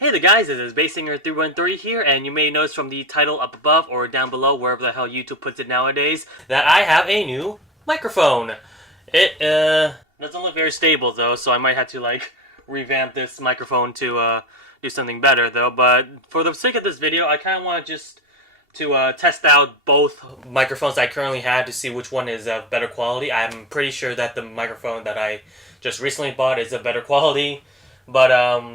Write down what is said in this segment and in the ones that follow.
Hey there guys, this is Basinger313 here, and you may notice from the title up above or down below, wherever the hell YouTube puts it nowadays, that I have a new microphone. It doesn't look very stable though, so I might have to like revamp this microphone to do something better though, but for the sake of this video, I kind of want just to test out both microphones I currently have to see which one is of better quality. I'm pretty sure that the microphone that I just recently bought is of better quality. But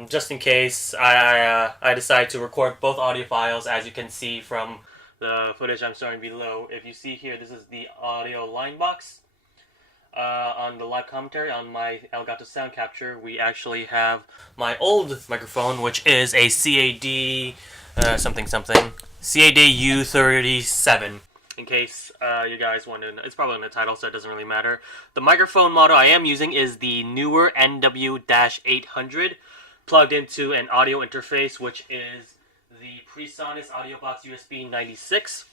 just in case, I decided to record both audio files, as you can see from the footage I'm showing below. If you see here, this is the audio line box. On the live commentary on my Elgato sound capture, we actually have my old microphone, which is a CAD-u37. In case you guys want to know, it's probably in the title, so it doesn't really matter. The microphone model I am using is the NEEWER NW-800, plugged into an audio interface, which is the PreSonus Audio Box USB 96.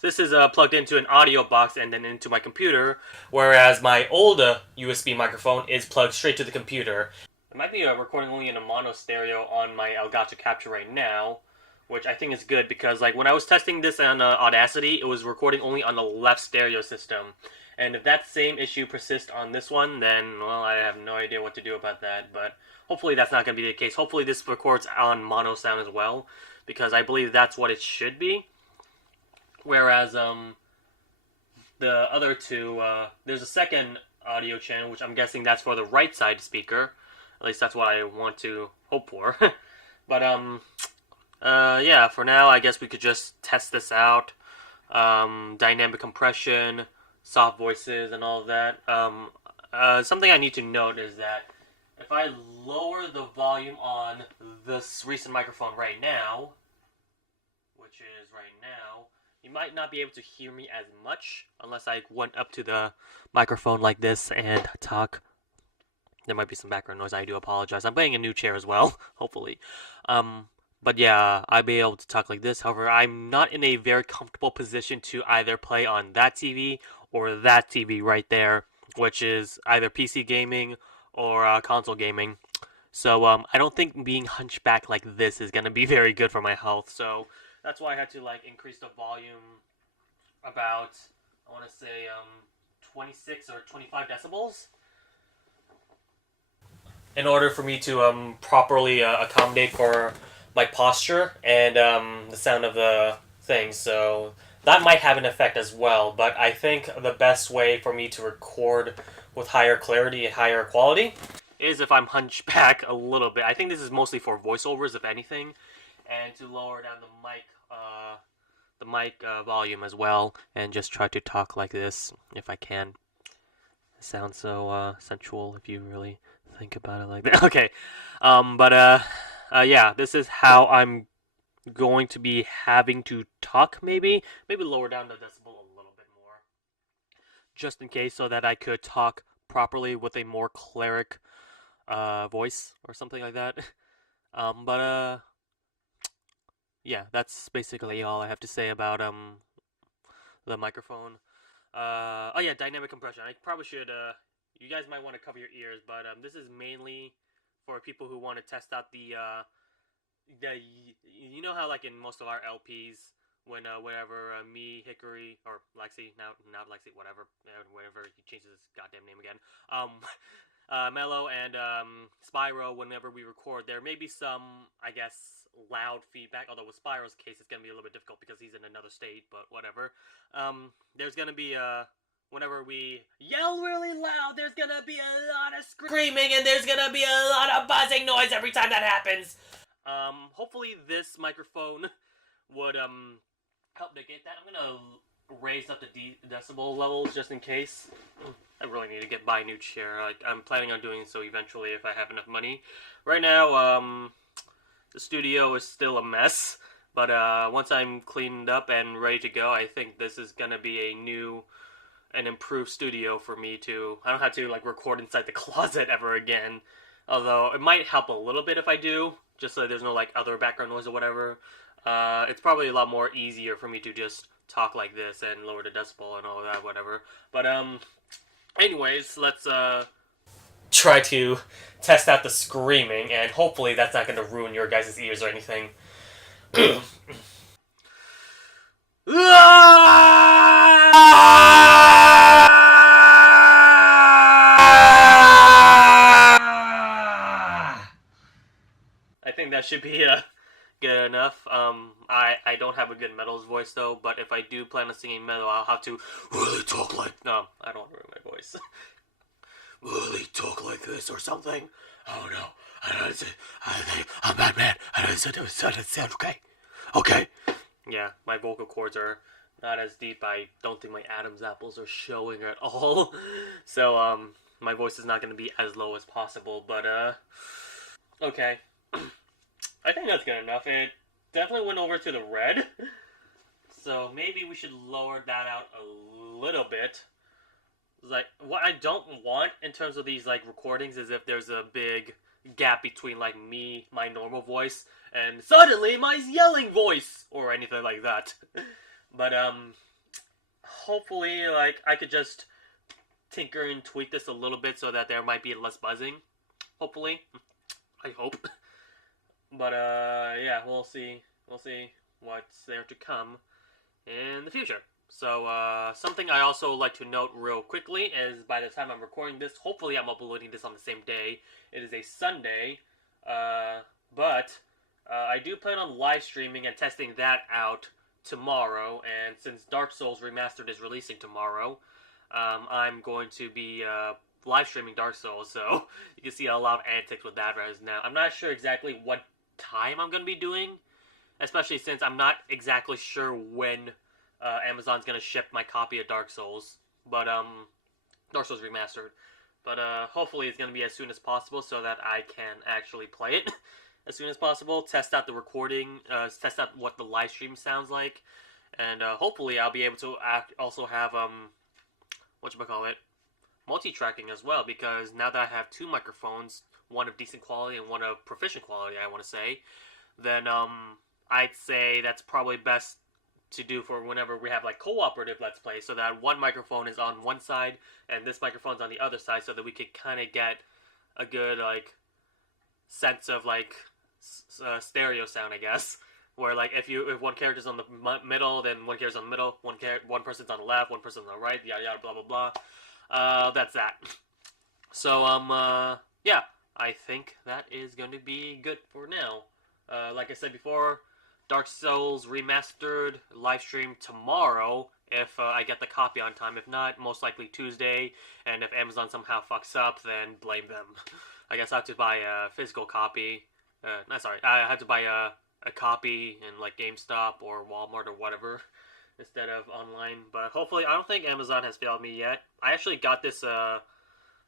This is plugged into an audio box and then into my computer, whereas my old USB microphone is plugged straight to the computer. I might be recording only in a mono stereo on my Elgato capture right now, which I think is good because, like, when I was testing this on Audacity, it was recording only on the left stereo system. And if that same issue persists on this one, then, well, I have no idea what to do about that. But hopefully that's not going to be the case. Hopefully this records on mono sound as well, because I believe that's what it should be. Whereas the other two, there's a second audio channel, which I'm guessing that's for the right side speaker. At least that's what I want to hope for. But, yeah, for now, I guess we could just test this out. Dynamic compression, soft voices, and all of that. Something I need to note is that if I lower the volume on this recent microphone right now, which is right now, you might not be able to hear me as much unless I went up to the microphone like this and talk. There might be some background noise. I do apologize. I'm playing a new chair as well, hopefully. But yeah, I'll be able to talk like this. However, I'm not in a very comfortable position to either play on that TV or that TV right there, which is either PC gaming or console gaming. So I don't think being hunchback like this is going to be very good for my health. So that's why I had to like increase the volume about, I want to say 26 or 25 decibels. In order for me to properly accommodate for my posture and the sound of the thing, so that might have an effect as well. But I think the best way for me to record with higher clarity and higher quality is if I'm hunched back a little bit. I think this is mostly for voiceovers, if anything, and to lower down the mic volume as well, and just try to talk like this if I can. It sounds so sensual if you really think about it like that. Okay, yeah, this is how I'm going to be having to talk, maybe lower down the decibel a little bit more, just in case, so that I could talk properly with a more cleric voice or something like that. Yeah, that's basically all I have to say about the microphone. Oh yeah, dynamic compression. I probably should, you guys might want to cover your ears, but this is mainly for people who want to test out the you know how like in most of our LPs, when whenever me, Hickory, or Lexi, not Lexi, whatever he changes his goddamn name again, Mello and Spyro, whenever we record, there may be some, I guess, loud feedback, although with Spyro's case it's going to be a little bit difficult because he's in another state, but whatever. There's going to be whenever we yell really loud, there's going to be a lot of screaming, and there's going to be a lot of buzzing noise every time that happens. Hopefully this microphone would help negate that. I'm going to raise up the decibel levels just in case. I really need to buy a new chair. I'm planning on doing so eventually if I have enough money. Right now, the studio is still a mess, but once I'm cleaned up and ready to go, I think this is gonna be a new and improved studio for me to. I don't have to like record inside the closet ever again. Although it might help a little bit if I do, just so there's no like other background noise or whatever. It's probably a lot more easier for me to just talk like this and lower the decibel and all that, whatever. But anyways, let's try to test out the screaming, and hopefully that's not going to ruin your guys' ears or anything. I think that should be good enough. I don't have a good metals voice though, but if I do plan on singing metal, I'll have to really talk like no, I don't want to ruin my voice. Really talk like this or something. Oh no, I'm Batman. I don't sound okay. Okay. Yeah, my vocal cords are not as deep. I don't think my Adam's apples are showing at all. So my voice is not going to be as low as possible. But okay. I think that's good enough. It definitely went over to the red. So maybe we should lower that out a little bit. Like, what I don't want in terms of these, like, recordings is if there's a big gap between, like, me, my normal voice, and suddenly my yelling voice, or anything like that. But, hopefully, like, I could just tinker and tweak this a little bit so that there might be less buzzing. Hopefully. I hope. But, yeah, we'll see. We'll see what's there to come in the future. So, something I also like to note real quickly is by the time I'm recording this, hopefully I'm uploading this on the same day. It is a Sunday, but I do plan on live streaming and testing that out tomorrow, and since Dark Souls Remastered is releasing tomorrow, I'm going to be live streaming Dark Souls, so you can see a lot of antics with that right now. I'm not sure exactly what time I'm going to be doing, especially since I'm not exactly sure when Amazon's gonna ship my copy of Dark Souls, but Dark Souls Remastered. But hopefully it's gonna be as soon as possible so that I can actually play it as soon as possible. Test out the recording, test out what the live stream sounds like, and hopefully I'll be able to also have whatchamacallit, multi-tracking as well. Because now that I have two microphones, one of decent quality and one of proficient quality, I want to say, then I'd say that's probably best to do for whenever we have like cooperative Let's Play, so that one microphone is on one side and this microphone's on the other side, so that we could kind of get a good like sense of like stereo sound, I guess. Where like if one character's on the middle, then one character's on the middle, one person's on the left, one person's on the right, yada yada blah blah blah. That's that. So yeah, I think that is going to be good for now. Like I said before, Dark Souls Remastered live stream tomorrow if I get the copy on time. If not, most likely Tuesday. And if Amazon somehow fucks up, then blame them. I guess I have to buy a physical copy. I have to buy a copy in like GameStop or Walmart or whatever instead of online. But hopefully, I don't think Amazon has failed me yet. I actually got this sorry,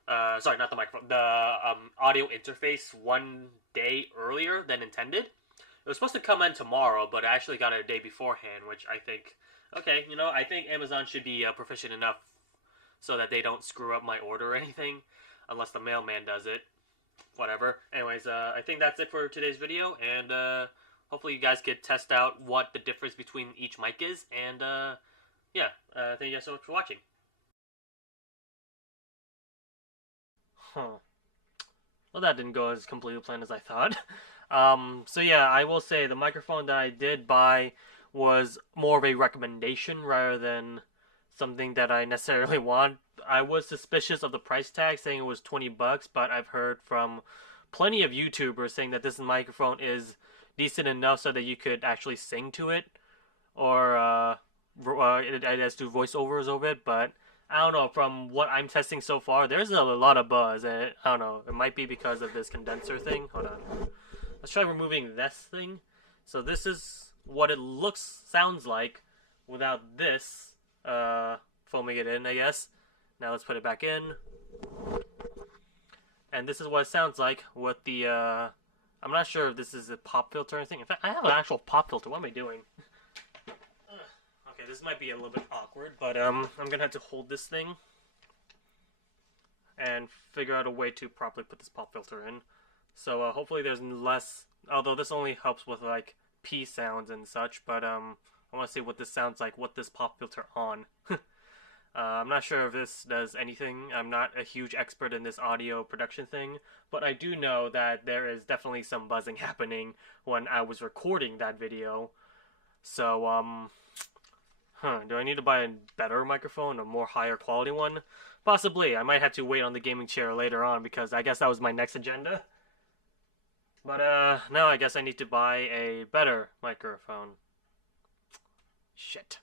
not the microphone, the audio interface 1 day earlier than intended. It was supposed to come in tomorrow, but I actually got it a day beforehand, which I think, okay, you know, I think Amazon should be proficient enough so that they don't screw up my order or anything, unless the mailman does it. Whatever. Anyways, I think that's it for today's video, and hopefully you guys could test out what the difference between each mic is, and yeah, thank you guys so much for watching. Well, that didn't go as completely planned as I thought. So yeah, I will say the microphone that I did buy was more of a recommendation rather than something that I necessarily want. I was suspicious of the price tag, saying it was $20, but I've heard from plenty of YouTubers saying that this microphone is decent enough so that you could actually sing to it, or it has do voiceovers over it, but I don't know, from what I'm testing so far, there's a lot of buzz, and I don't know, it might be because of this condenser thing. Hold on. Let's try removing this thing. So this is what it sounds like without this foaming it in, I guess. Now let's put it back in. And this is what it sounds like with the, I'm not sure if this is a pop filter or anything. In fact, I have an actual pop filter. What am I doing? Okay, this might be a little bit awkward, but I'm gonna have to hold this thing and figure out a way to properly put this pop filter in. So hopefully there's less, although this only helps with like P sounds and such, but I want to see what this sounds like with this pop filter on. I'm not sure if this does anything. I'm not a huge expert in this audio production thing, but I do know that there is definitely some buzzing happening when I was recording that video. So, do I need to buy a better microphone, a more higher quality one? Possibly. I might have to wait on the gaming chair later on because I guess that was my next agenda. But, now I guess I need to buy a better microphone. Shit.